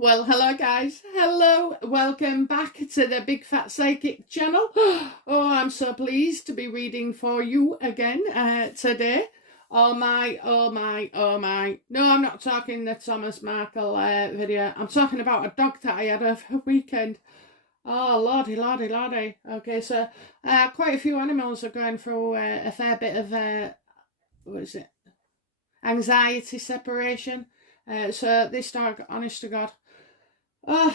Well, hello guys, hello, welcome back to the Big Fat Psychic channel. Oh, I'm so pleased to be reading for you again today. Oh my. No, I'm not talking the Thomas Markle video. I'm talking about a dog that I had over the weekend. Oh, lordy. Okay, so quite a few animals are going through a fair bit of, what is it? Anxiety separation. So this dog, honest to God, oh,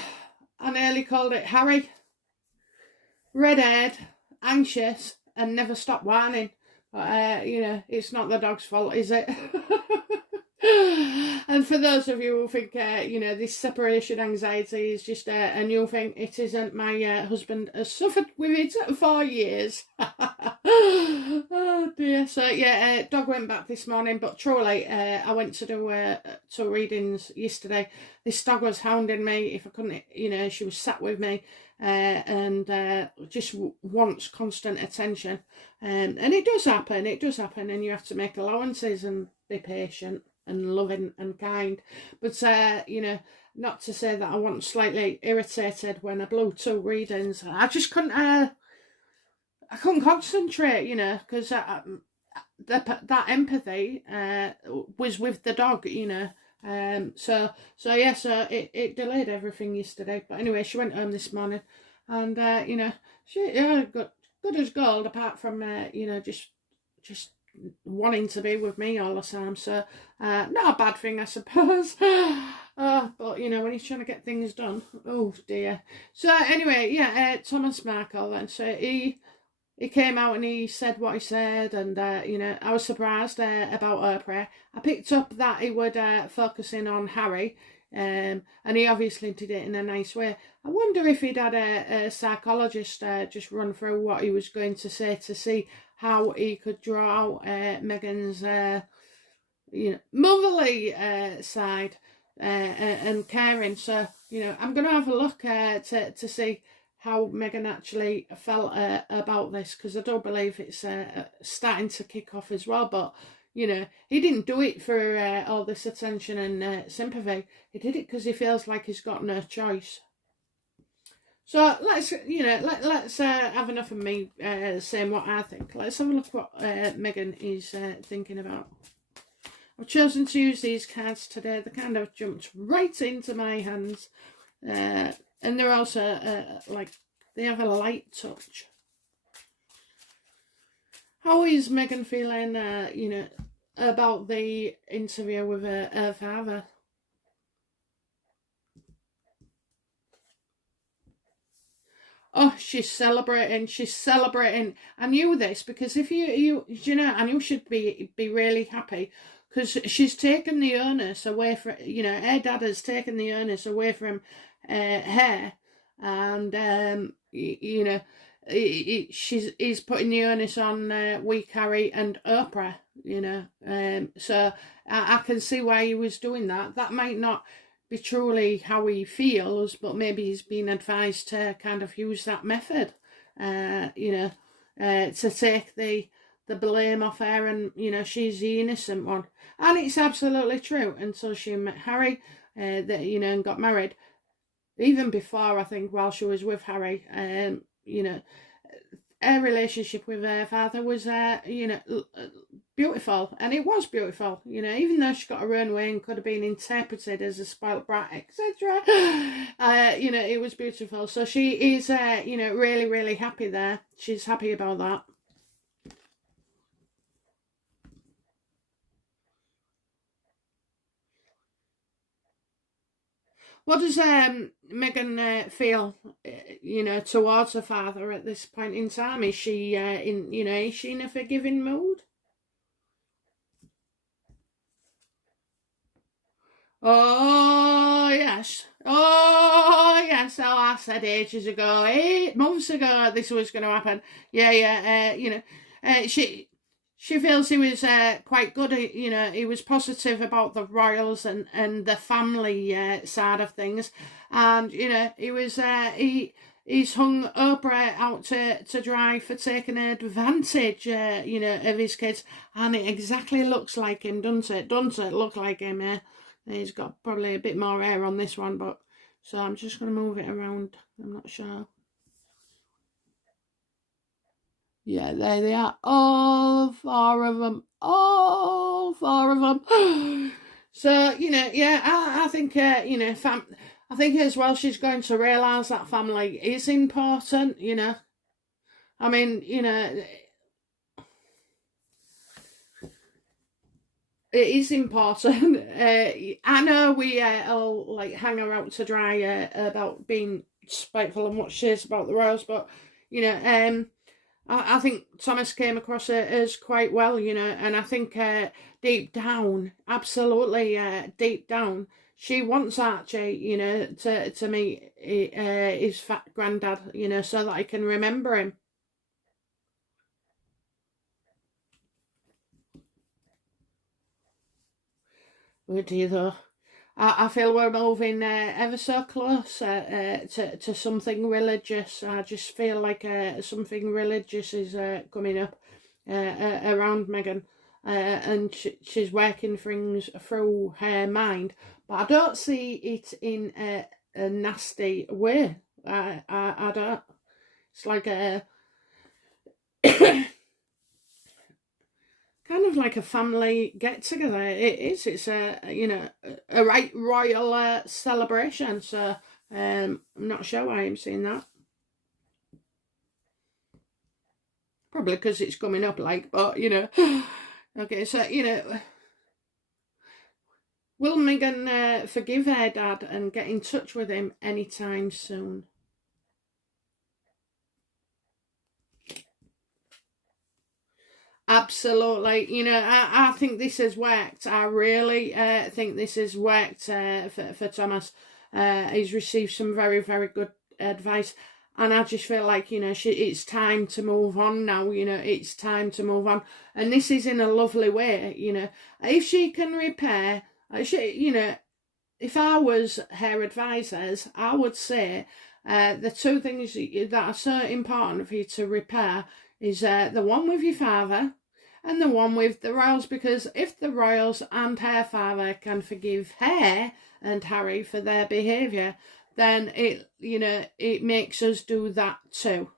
I nearly called it Harry. Red-haired, anxious, and never stopped whining. But, you know, it's not the dog's fault, is it? And for those of you who think, you know, this separation anxiety is just a new thing, it isn't. My husband has suffered with it for years. Oh dear. So yeah, dog went back this morning, but truly, I went to do 2 readings yesterday. This dog was hounding me. If I couldn't, you know, she was sat with me and just wants constant attention. And it does happen, and you have to make allowances and be patient and loving and kind. But you know, not to say that I wasn't slightly irritated when I blew 2 readings. I just couldn't I couldn't concentrate, you know, because that empathy was with the dog, you know. So it delayed everything yesterday. But anyway, she went home this morning, and you know, she good as gold. Apart from you know, just wanting to be with me all the time. So not a bad thing, I suppose. But you know, when he's trying to get things done, oh dear. So anyway, yeah, Thomas Markle then. So he came out and he said what he said, and you know, I was surprised about Oprah. I picked up that he would focus in on Harry, and he obviously did it in a nice way. I wonder if he'd had a psychologist just run through what he was going to say to see how he could draw out Meghan's you know, motherly side and caring. So you know, I'm going to have a look to see how Meghan actually felt about this, because I do believe it's starting to kick off as well. But you know, he didn't do it for all this attention and sympathy. He did it because he feels like he's got no choice. So let's, you know, let's have enough of me saying what I think. Let's have a look what Meghan is thinking about. I've chosen to use these cards today. They kind of jumped right into my hands. And they're also, like, they have a light touch. How is Meghan feeling, you know, about the interview with her father? Oh, she's celebrating. I knew this, because if you know, I knew she'd be really happy, because she's taken the onus away from, you know, her dad has taken the onus away from her, and you know, he's putting the onus on weak Harry and Oprah, you know. So I can see why he was doing that. That might not be truly how he feels, but maybe he's been advised to kind of use that method, you know, to take the blame off her, and you know, she's the innocent one. And it's absolutely true. Until she met Harry, that, you know, and got married. Even before, I think, while she was with Harry, you know, her relationship with her father was, you know, beautiful. And it was beautiful, you know, even though she got her own way and could have been interpreted as a spoilt brat, etc. You know, it was beautiful. So she is, you know, really happy there. She's happy about that. What does Meghan feel, you know, towards her father at this point in time? Is she you know, is she in a forgiving mood? Oh yes, Oh, yes, so I said ages ago, 8 months ago, this was going to happen. Yeah, she feels he was quite good. He was positive about the royals and the family side of things, and he's hung Oprah out to dry for taking advantage, of his kids, and it exactly looks like him, doesn't it? Doesn't it look like him? He's got probably a bit more hair on this one, but so I'm just going to move it around. I'm not sure. Yeah, there they are. All four of them. All four of them. So, I think, I think as well she's going to realise that family is important, I mean, it is important. I know we all like hang her out to dry about being spiteful and what she is about the royals, but I think Thomas came across it as quite well, and I think deep down, absolutely deep down, she wants Archie, to meet his fat granddad, so that I can remember him. Would you though? I feel we're moving ever so close to something religious. I just feel like something religious is coming up around Meghan, and she's working things through her mind. But I don't see it in a nasty way. I don't. It's like a kind of like a family get together. It is. It's a right royal celebration. So I'm not sure why I'm seeing that. Probably because it's coming up, like, but okay. So will Meghan forgive her dad and get in touch with him anytime soon? Absolutely. I think this has worked. I really think this has worked for Thomas. He's received some very, very good advice. And I just feel like, it's time to move on now. It's time to move on. And this is in a lovely way, If she can repair, if I was her advisors, I would say the two things that are so important for you to repair is the one with your father and the one with the royals, because if the royals and her father can forgive her and Harry for their behaviour, then it makes us do that too.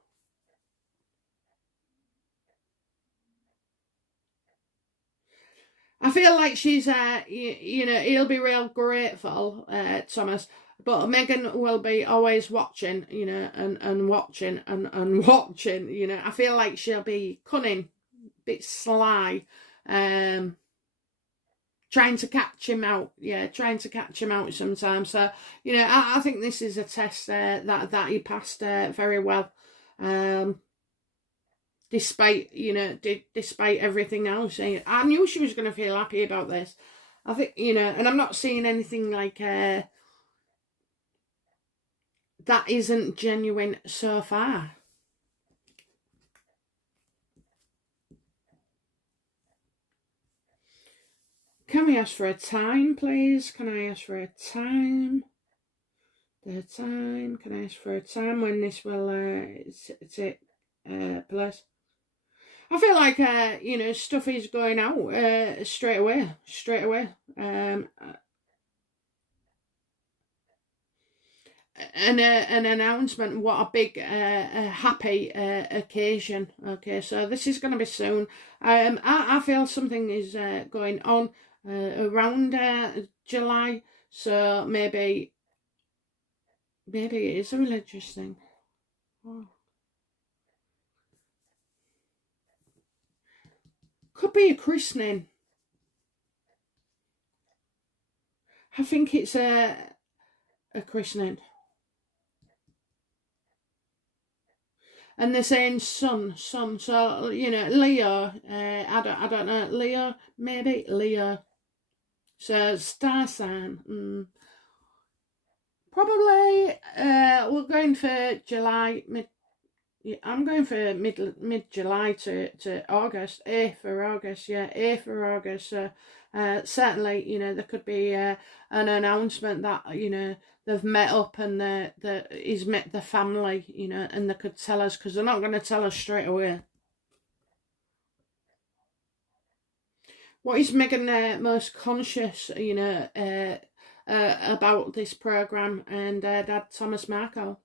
I feel like she's, he'll be real grateful, Thomas, but Meghan will be always watching, and watching and watching, I feel like she'll be cunning, bit sly, trying to catch him out. Yeah, trying to catch him out sometimes. So, I think this is a test that he passed very well. Despite despite everything else, I knew she was going to feel happy about this. I think and I'm not seeing anything like that isn't genuine so far. Can we ask for a time, please? Can I ask for a time? The time. Can I ask for a time when this will take place? I feel like stuff is going out straight away. An announcement. What a big happy occasion. Okay, so this is going to be soon. I feel something is going on around July, so maybe it is a religious thing. Oh. Could be a christening. I think it's a christening. And they're saying son. So Leo. I don't know. Leo, maybe Leo. So star sign. Probably, we're going for July, I'm going for mid-July to August, A for August, yeah, A for August. So certainly, you know, there could be an announcement that, you know, they've met up and he's met the family, you know, and they could tell us, because they're not going to tell us straight away. What is Meghan most conscious, you know, about this programme and Dad Thomas Markle?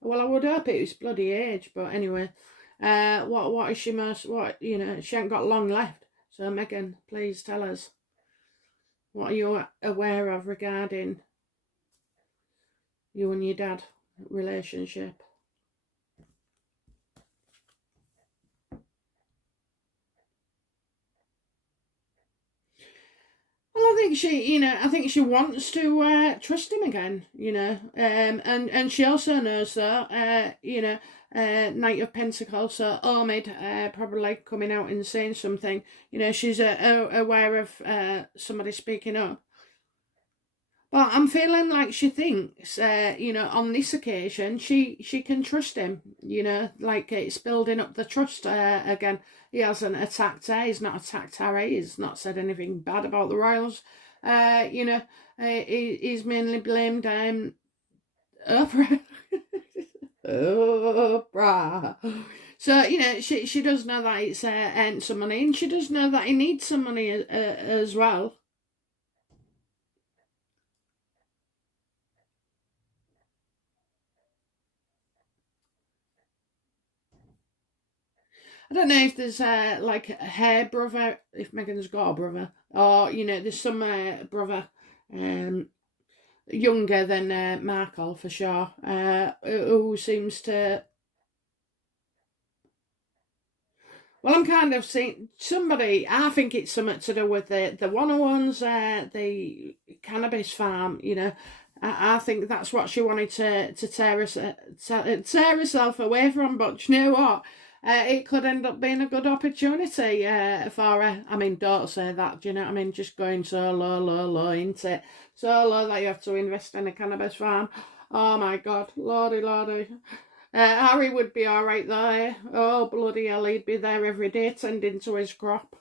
Well, I would hope it was bloody age, but anyway, what is she most, what, you know, she ain't got long left. So Meghan, please tell us, what are you aware of regarding you and your dad relationship? Well, I think she, you know, I think she wants to trust him again, you know, and she also knows that, you know, Knight of Pentacles, so Omid probably coming out and saying something, you know, she's aware of somebody speaking up. But I'm feeling like she thinks, you know, on this occasion, she can trust him, you know, like it's building up the trust again. He hasn't attacked her, he's not attacked Harry, he's not said anything bad about the royals. You know, he's mainly blamed Oprah. Oprah. So, you know, she does know that it's earned some money, and she does know that he needs some money as well. I don't know if there's like her brother, if Meghan's got a brother, or you know, there's some brother younger than Markle for sure, who seems to. Well, I'm kind of seeing somebody. I think it's something to do with the one who owns the cannabis farm. You know, I think that's what she wanted to tear herself away from. But you know what? It could end up being a good opportunity for her. I mean, don't say that, do you know what I mean? Just going so low, ain't it? So low that you have to invest in a cannabis farm. Oh my God, lordy. Harry would be alright there. Oh, bloody hell, he'd be there every day tending to his crop.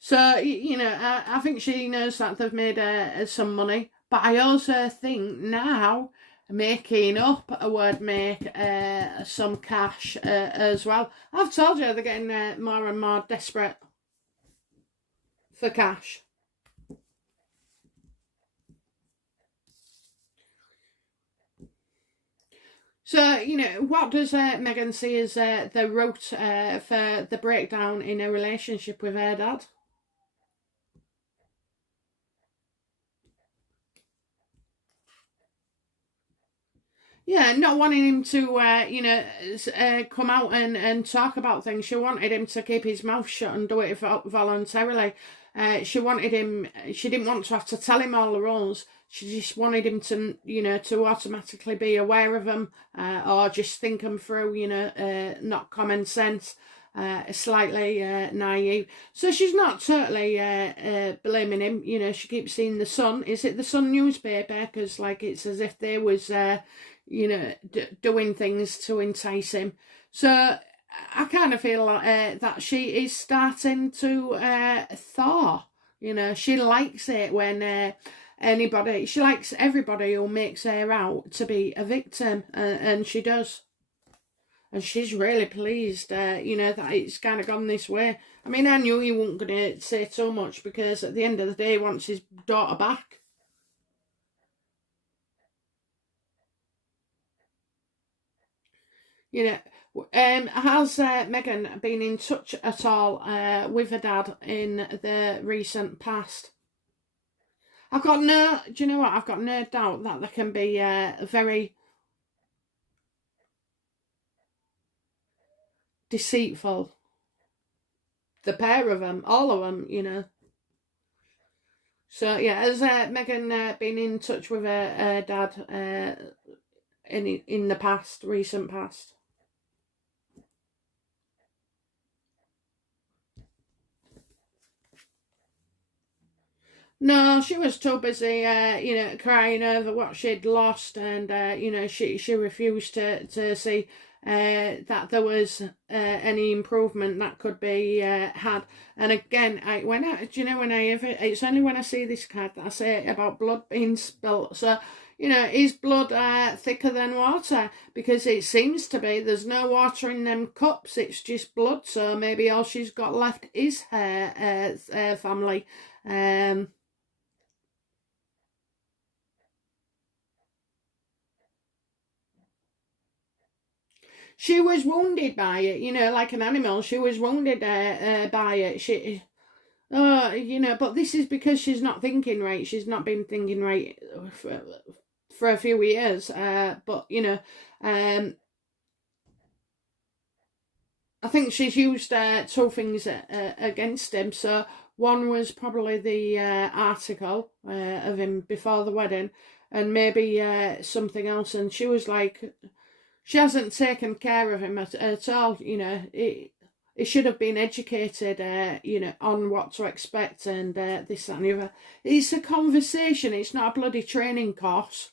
So, you know, I think she knows that they've made some money. But I also think now making up would make some cash as well. I've told you they're getting more and more desperate for cash. So, you know, what does Meghan see as the route for the breakdown in a relationship with her dad? Yeah, not wanting him to, you know, come out and talk about things. She wanted him to keep his mouth shut and do it voluntarily. She wanted him, she didn't want to have to tell him all the rules. She just wanted him to, you know, to automatically be aware of them or just think them through, you know, not common sense. Slightly naive. So she's not totally blaming him. You know, she keeps seeing the Sun. Is it the Sun newspaper? Because, like, it's as if they was, you know, doing things to entice him. So I kind of feel that she is starting to thaw. You know, she likes it when she likes everybody who makes her out to be a victim, and she does. And she's really pleased, you know, that it's kind of gone this way. I mean, I knew he wasn't going to say too much because at the end of the day, he wants his daughter back. You know, has Meghan been in touch at all with her dad in the recent past? Do you know what? I've got no doubt that there can be very deceitful. The pair of them, all of them, you know. So yeah, has Meghan been in touch with her dad in the past, recent past? No, she was too busy, crying over what she'd lost, and she refused to see that there was any improvement that could be had. And again, it's only when I see this card that I say about blood being spilt. So, is blood thicker than water? Because it seems to be. There's no water in them cups. It's just blood. So maybe all she's got left is her family. She was wounded by it, like an animal. She was wounded by it. But this is because she's not thinking right. She's not been thinking right for a few years. I think she's used two things against him. So one was probably the article of him before the wedding, and maybe something else. And she was like, she hasn't taken care of him at all. He should have been educated, on what to expect and this, that and the other. It's a conversation. It's not a bloody training course.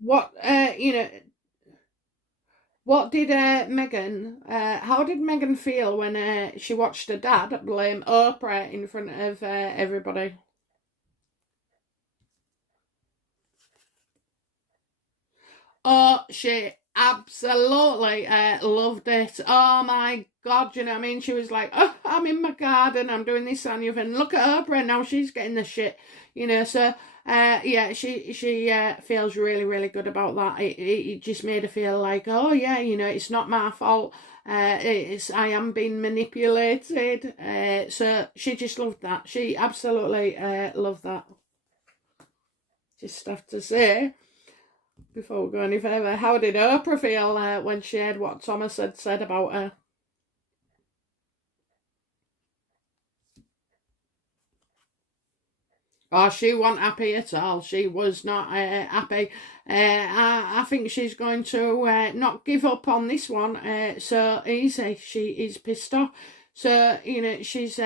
What, what did Meghan, how did Meghan feel when she watched her dad blame Oprah in front of everybody? Oh, she absolutely loved it. Oh my God, you know what I mean? She was like, oh, I'm in my garden, I'm doing this and you've, and look at Oprah, now she's getting the shit, so yeah, she feels really, really good about that. It just made her feel like, oh yeah, it's not my fault. I am being manipulated. So she just loved that. She absolutely loved that. Just have to say, before we go any further, how did Oprah feel when she heard what Thomas had said about her? Oh, she wasn't happy at all. She was not happy. I think she's going to not give up on this one so easy. She is pissed off. So, she's...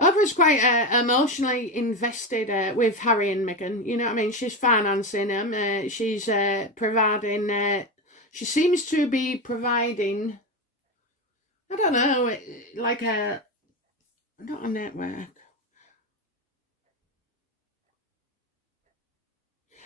Oprah's quite emotionally invested with Harry and Meghan. You know what I mean? She's financing them. She's providing... she seems to be providing... I don't know, like a... not a network.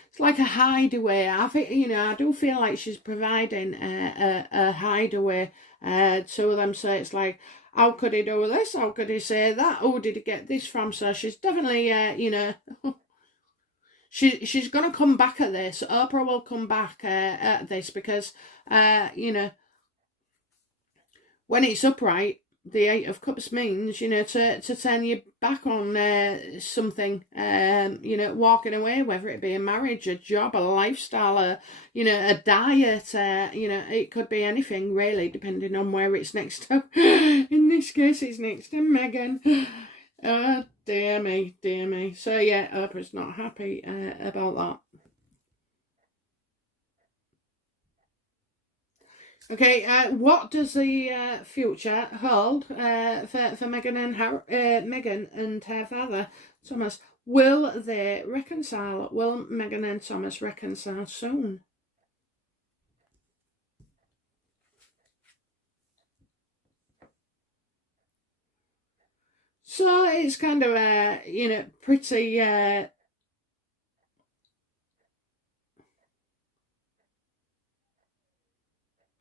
It's like a hideaway. I think, I do feel like she's providing a hideaway to them. So it's like, how could he do this? How could he say that? Who did he get this from? So she's definitely, she's going to come back at this. Oprah will come back at this because, when it's upright, the Eight of Cups means, to turn your back on something, walking away, whether it be a marriage, a job, a lifestyle, a diet, it could be anything really, depending on where it's next to. In this case, it's next to Meghan. Oh, dear me, dear me. So yeah, Oprah's not happy about that. Okay, what does the future hold for Meghan and her father, Thomas? Will they reconcile? Will Meghan and Thomas reconcile soon? So it's kind of pretty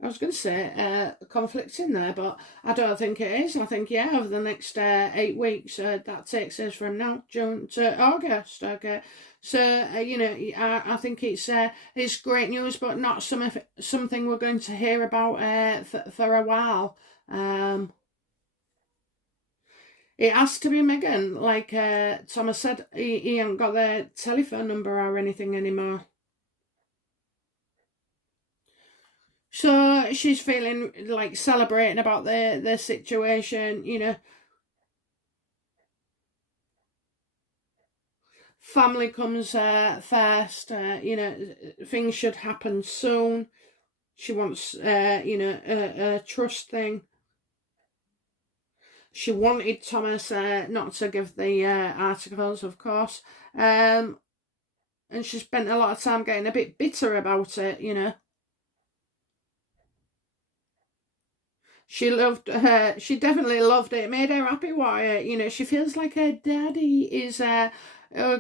I was going to say conflict in there, but I don't think it is. I think, yeah, over the next 8 weeks, that takes us from now, June to August. Okay, so I think it's great news, but not something we're going to hear about for a while. It has to be Meghan. Like Thomas said, he ain't got their telephone number or anything anymore. So she's feeling like celebrating about the situation, family comes first. You know, things should happen soon. She wants, you know, a trust thing. She wanted Thomas not to give the articles, of course. And she spent a lot of time getting a bit bitter about it, you know. She loved her. She definitely loved it. It made her happy. Why? You know, she feels like her daddy is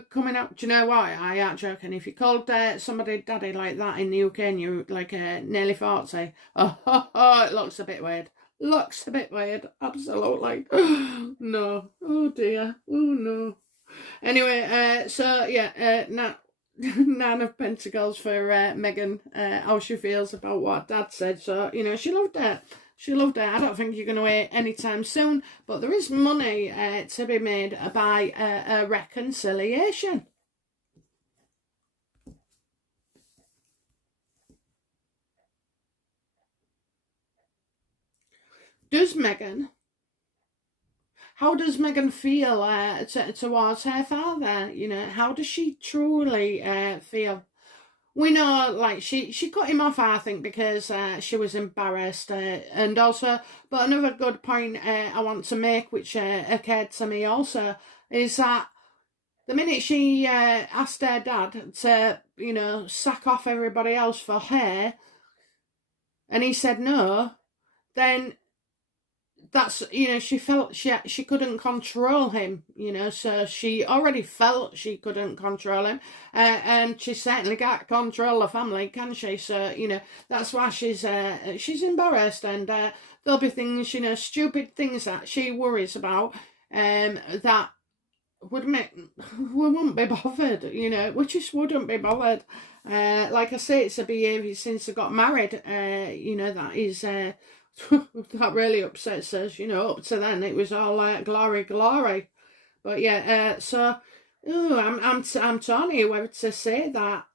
coming up. Do you know why? I ain't joking. If you called somebody daddy like that in the UK and you're like nearly 40, it looks a bit weird. Looks a bit weird. Absolutely. No. Oh dear. Oh no. Anyway, so yeah, now. 9 of Pentacles for Meghan, how she feels about what Dad said. So, you know, she loved it. She loved it. I don't think you're going to wait anytime soon, but there is money to be made by a reconciliation. How does Meghan feel towards her father? You know, how does she truly feel? We know, like, she cut him off, I think, because she was embarrassed. And also, but another good point I want to make, which occurred to me also, is that the minute she asked her dad to, you know, sack off everybody else for her, and he said no, then that's, you know, she felt she couldn't control him, you know, so she already felt she couldn't control him, and she certainly can't control the family, can she? So, you know, that's why she's embarrassed, and there'll be things, you know, stupid things that she worries about, that would make, we wouldn't be bothered, you know, we just wouldn't be bothered. Like I say, it's a behaviour since they got married, you know, that is that really upsets us, you know. Up to then it was all glory, glory. But yeah, so I'm torn here whether to say that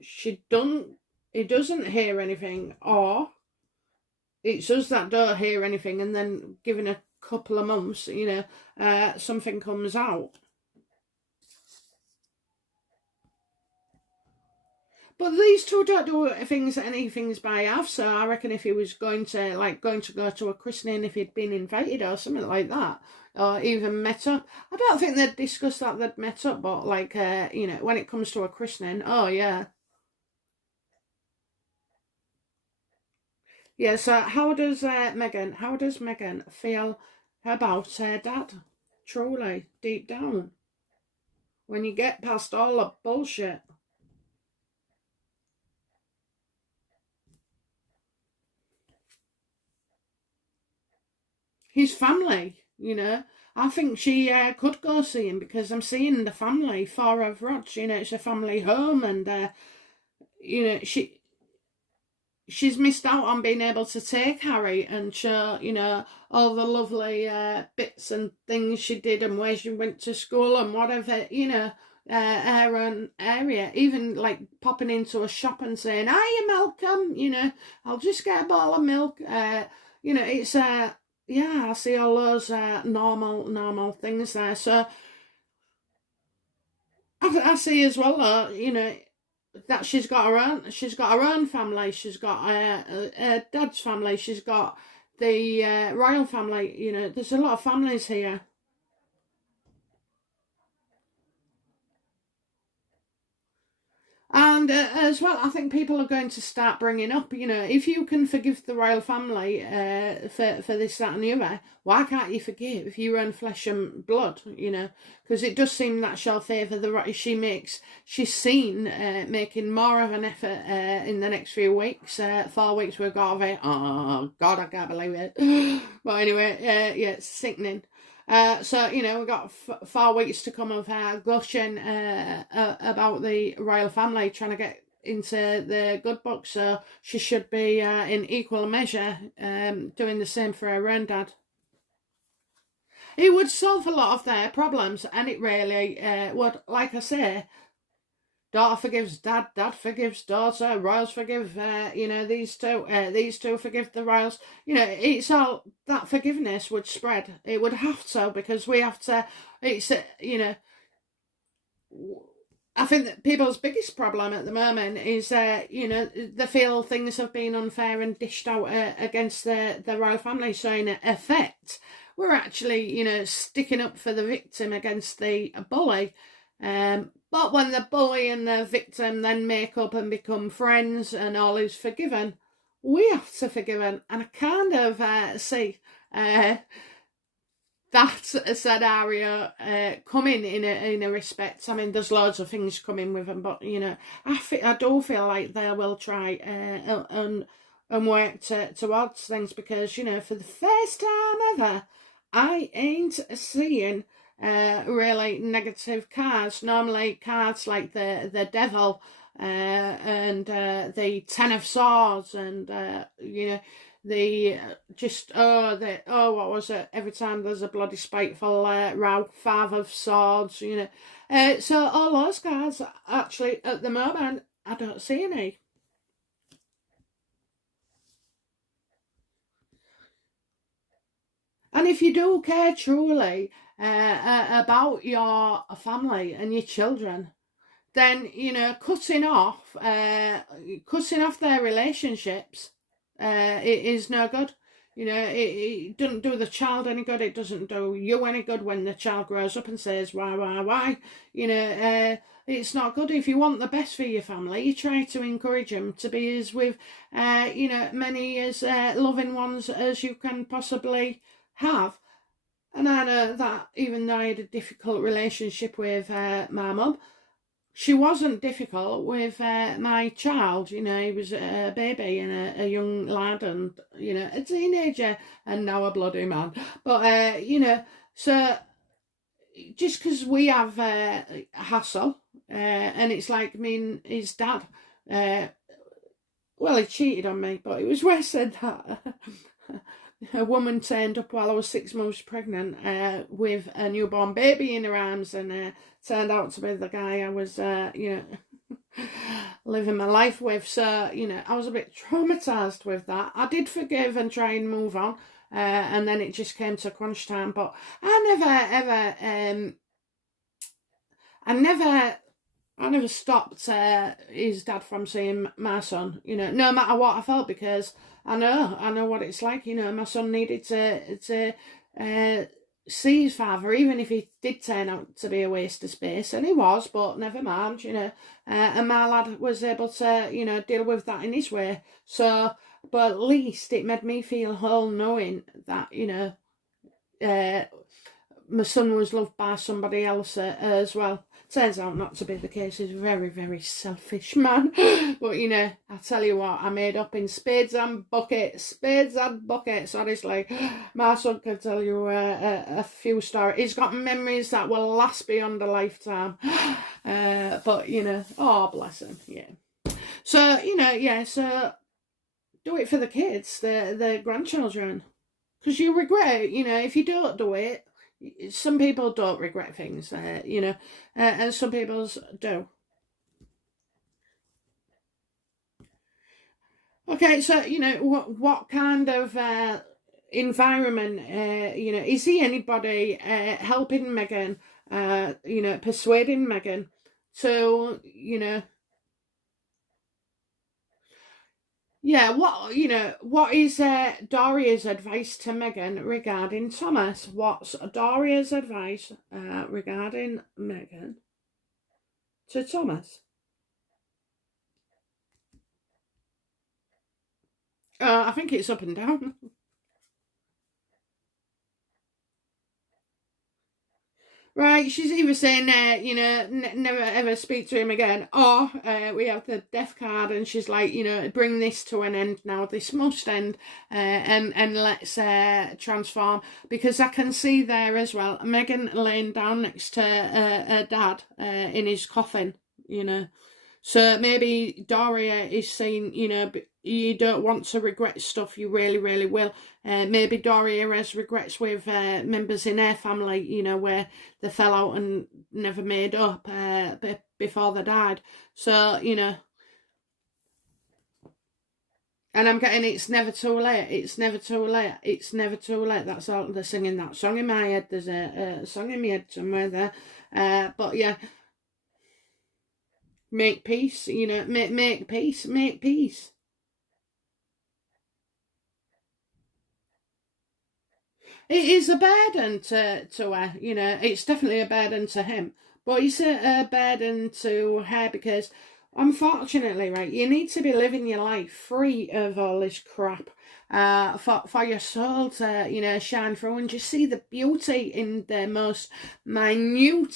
he doesn't hear anything, or it's us that don't hear anything, and then given a couple of months, you know, something comes out. But these two don't do anything's by half, so I reckon if he was going to go to a christening, if he'd been invited or something like that, or even met up, I don't think they'd discuss that they'd met up, but like, you know, when it comes to a christening, oh yeah. Yeah, so how does Meghan feel about her dad? Truly, deep down. When you get past all the bullshit. His family, you know. I think she could go see him, because I'm seeing the family, 4 of Rods, you know, it's a family home, and, you know, she's missed out on being able to take Harry and show, you know, all the lovely bits and things she did and where she went to school and whatever, you know, her own area. Even like popping into a shop and saying, "Hiya, Malcolm," you know, "I'll just get a bottle of milk." You know, it's yeah, I see all those normal things there. So I see as well, you know, that she's got her own family. She's got her dad's family. She's got the royal family. You know, there's a lot of families here. And as well, I think people are going to start bringing up, you know, if you can forgive the royal family for this, that and the other, why can't you forgive your own flesh and blood, you know? Because it does seem that she'll favour she's seen making more of an effort in the next few weeks. 4 weeks we've got of it. Oh, God, I can't believe it. But anyway, yeah, it's sickening. So, you know, we've got 4 weeks to come of her gushing about the royal family, trying to get into the good book. So she should be in equal measure doing the same for her own dad. It would solve a lot of their problems, and it really would. Like I say, daughter forgives dad, dad forgives daughter, royals forgive, you know, these two forgive the royals. You know, it's all, that forgiveness would spread. It would have to, because we have to, it's, you know, I think that people's biggest problem at the moment is, you know, they feel things have been unfair and dished out against the royal family. So in effect, we're actually, you know, sticking up for the victim against the bully. But when the bully and the victim then make up and become friends and all is forgiven, we have to forgive him. And I kind of see that scenario coming in a respect. I mean, there's loads of things coming with them, but you know, I do feel like they will try and work towards things, because you know, for the first time ever, I ain't seeing really negative cards. Normally, cards like the devil and the Ten of Swords and you know, the what was it, every time there's a bloody spiteful row, Five of Swords, you know, so all those cards, actually at the moment I don't see any. And if you do care truly about your family and your children, then you know, cutting off their relationships it is no good. You know, it doesn't do the child any good. It doesn't do you any good when the child grows up and says, why? You know, it's not good. If you want the best for your family, you try to encourage them to be as with, you know, many as loving ones as you can possibly have. And I know that even though I had a difficult relationship with my mum, she wasn't difficult with my child. You know, he was a baby and a young lad and, you know, a teenager and now a bloody man. But, you know, so just because we have a hassle and it's like me and his dad, well, he cheated on me, but it was worse than that. A woman turned up while I was 6 months pregnant with a newborn baby in her arms, and turned out to be the guy I was, you know, living my life with. So, you know, I was a bit traumatised with that. I did forgive and try and move on, and then it just came to crunch time. But I never stopped his dad from seeing my son, you know, no matter what I felt, because I know what it's like. You know, my son needed to see his father, even if he did turn out to be a waste of space, and he was, but never mind, you know. And my lad was able to, you know, deal with that in his way. So, but at least it made me feel whole knowing that, you know, my son was loved by somebody else as well. Turns out not to be the case. He's a very, very selfish man. But, you know, I tell you what, I made up in spades and buckets. Honestly, my son can tell you a few stories. He's got memories that will last beyond a lifetime. But, you know, oh, bless him, yeah. So, you know, yeah, so do it for the kids, the grandchildren. Because you regret it, you know, if you don't do it. Some people don't regret things, you know, and some people do. Okay, so, you know, what kind of environment, you know, is he anybody helping Meghan, you know, persuading Meghan to, you know, yeah, what is Doria's advice to Meghan regarding Thomas? What's Doria's advice regarding Meghan to Thomas? I think it's up and down. Right, she's either saying, you know, never ever speak to him again, or we have the death card, and she's like, you know, bring this to an end now. This must end, and let's transform. Because I can see there as well, Meghan laying down next to her dad in his coffin, you know. So maybe Doria is saying, you know, you don't want to regret stuff, you really, really will. Maybe Doria has regrets with members in her family, you know, where they fell out and never made up before they died. So, you know, and I'm getting it's never too late, it's never too late, it's never too late. That's all, they're singing that song in my head. There's a song in my head somewhere there. But yeah. Make peace, make peace, make peace. It is a burden to her, it's definitely a burden to him, but it's a burden to her because, unfortunately, right, you need to be living your life free of all this crap, for your soul to, shine through and just see the beauty in the most minute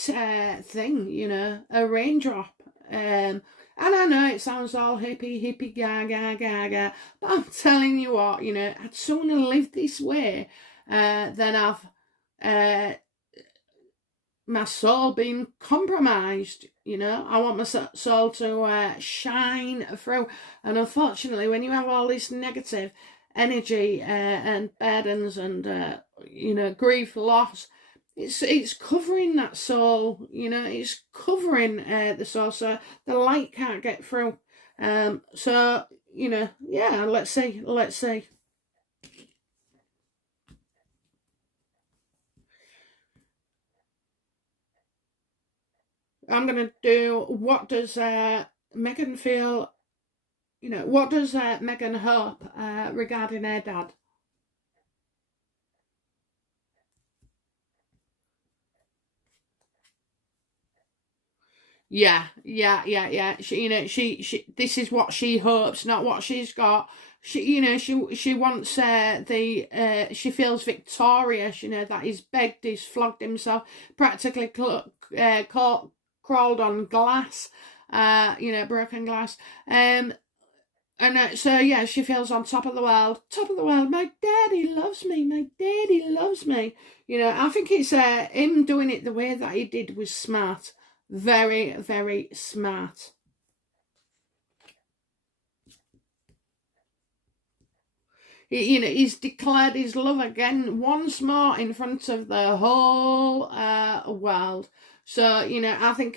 thing, a raindrop. And I know it sounds all hippie, hippie, gaga, gaga, but I'm telling you what, I'd sooner live this way than have my soul being compromised. I want my soul to shine through. And unfortunately, when you have all this negative energy and burdens and grief, loss, it's covering that soul. It's covering the soul, so the light can't get through. So yeah, let's see. I'm going to do, what does Meghan feel, what does Meghan hope regarding her dad? Yeah. She this is what she hopes, not what she's got. She wants she feels victorious, that he's begged, he's flogged himself, practically crawled on glass, broken glass. And so, yeah, she feels on top of the world. Top of the world. My daddy loves me. My daddy loves me. I think it's him doing it the way that he did was smart. Very, very smart. He's declared his love again once more in front of the whole world. So, I think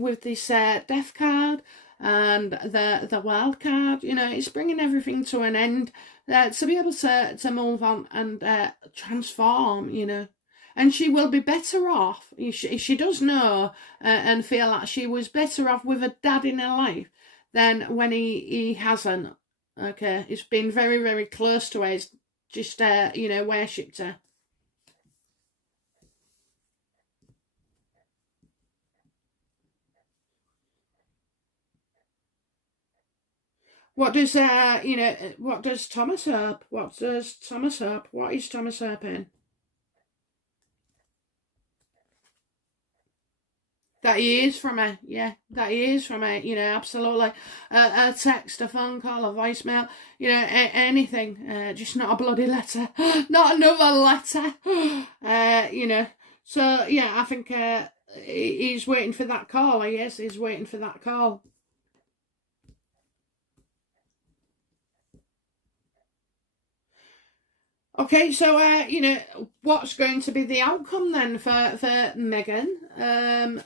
with this death card and the wild card, it's bringing everything to an end, to be able to move on and transform, and she will be better off. She does know and feel like she was better off with a dad in her life than when he hasn't. Okay, it's been very, very close to her. It's just, worshipped her. What does, what does Thomas hope? What does Thomas hope? What is Thomas hoping? That he is from her, yeah, that he is from her, absolutely. A text, a phone call, a voicemail, anything, just not a bloody letter, not another letter, So, yeah, I think he's waiting for that call, yes, he's waiting for that call. Okay, so what's going to be the outcome then for Meghan, and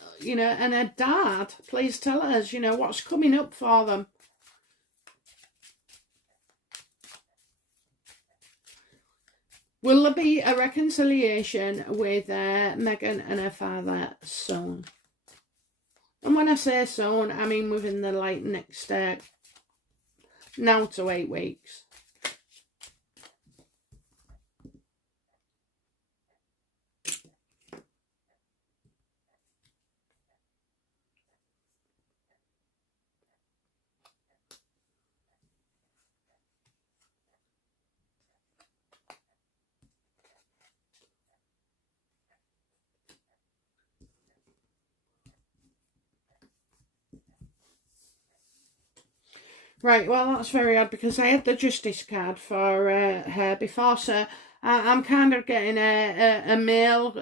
her dad? Please tell us, what's coming up for them. Will there be a reconciliation with Meghan and her father soon? And when I say soon, I mean within the next now to 8 weeks. Right, well, that's very odd because I had the justice card for her before, so I'm kind of getting a mail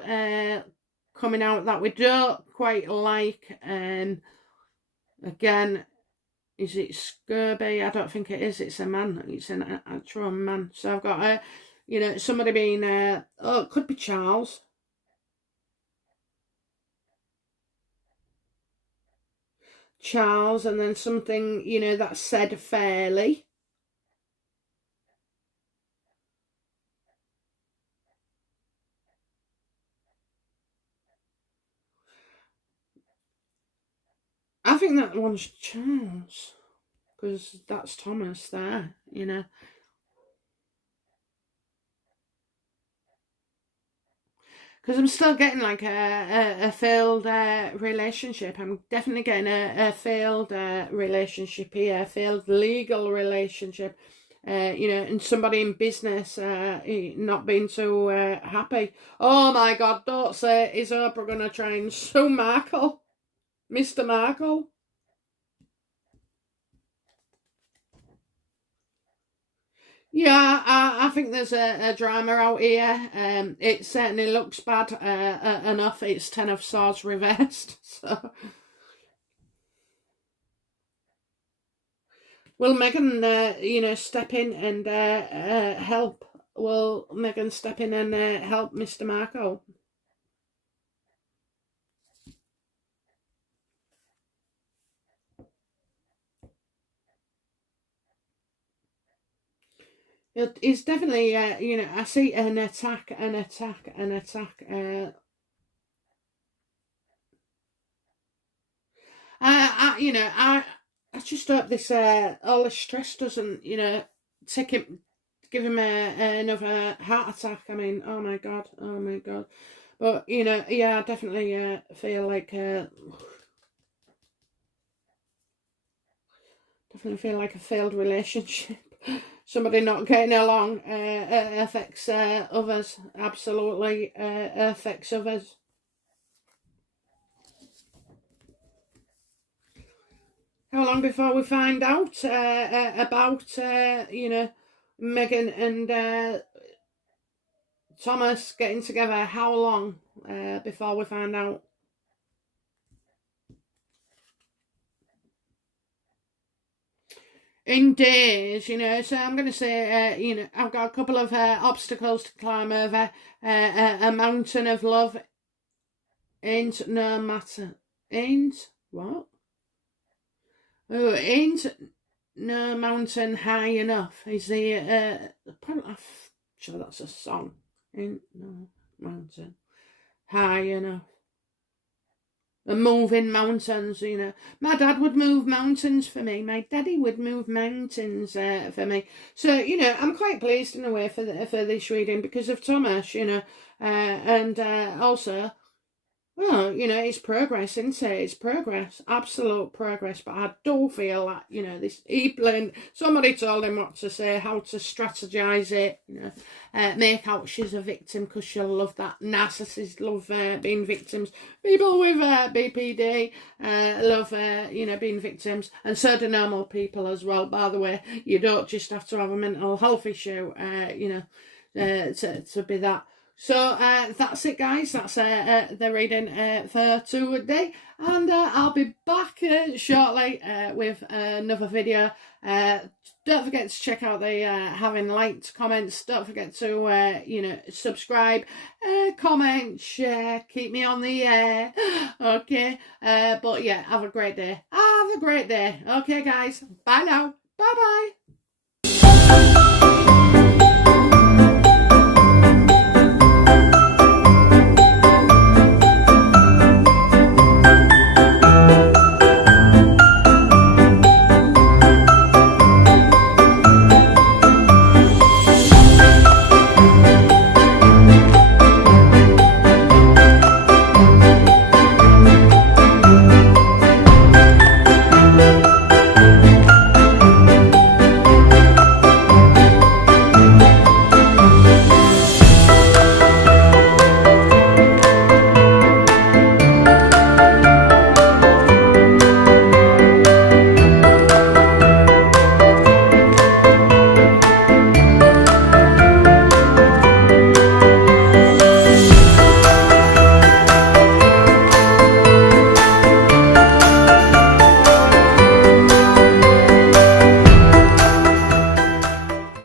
coming out that we don't quite like. Again, is it Scurby? I don't think it is. It's a man. It's an actual man. So I've got somebody being, it could be Charles. Charles, and then something, that said fairly. think that one's Charles, because that's Thomas there, you know. Because I'm still getting like a failed relationship. I'm definitely getting a failed relationship here, a failed legal relationship. You know, and somebody in business not being so happy. Oh my God, don't say, is Oprah going to try and sue Markle? Mr. Markle? Yeah, I think there's a drama out here. It certainly looks bad enough. It's Ten of Swords reversed. So, will Meghan, you know, step in and help? Will Meghan step in and help Mr. Markle? It's definitely, you know, I see an attack. You know, I just hope this all this stress doesn't, you know, give him another heart attack. I mean, oh my God. But you know, yeah, I definitely feel like a failed relationship. Somebody not getting along affects others. Absolutely affects others. How long before we find out about, you know, Meghan and Thomas getting together? How long before we find out? In days, you know. So I'm going to say, you know, I've got a couple of obstacles to climb over. A mountain of love ain't no matter. Ain't what? Oh, ain't no mountain high enough. Is the I'm sure that's a song. Ain't no mountain high enough. And moving mountains, you know. My dad would move mountains for me. My daddy would move mountains for me. So, you know, I'm quite pleased in a way for this reading because of Thomas, you know, and also, well, you know, it's progress, isn't it? It's progress, absolute progress. But I do feel that, you know, this somebody told him what to say, how to strategize it, you know, make out she's a victim because she'll love that. Narcissists love being victims. People with BPD love, you know, being victims. And so do normal people as well, by the way. You don't just have to have a mental health issue, you know, to be that. So that's it, guys. That's the reading for today, and I'll be back shortly with another video. Don't forget to check out the having liked comments. Don't forget to you know, subscribe, comment, share, keep me on the air. Okay, but yeah, have a great day. Okay, guys. Bye now. Bye bye.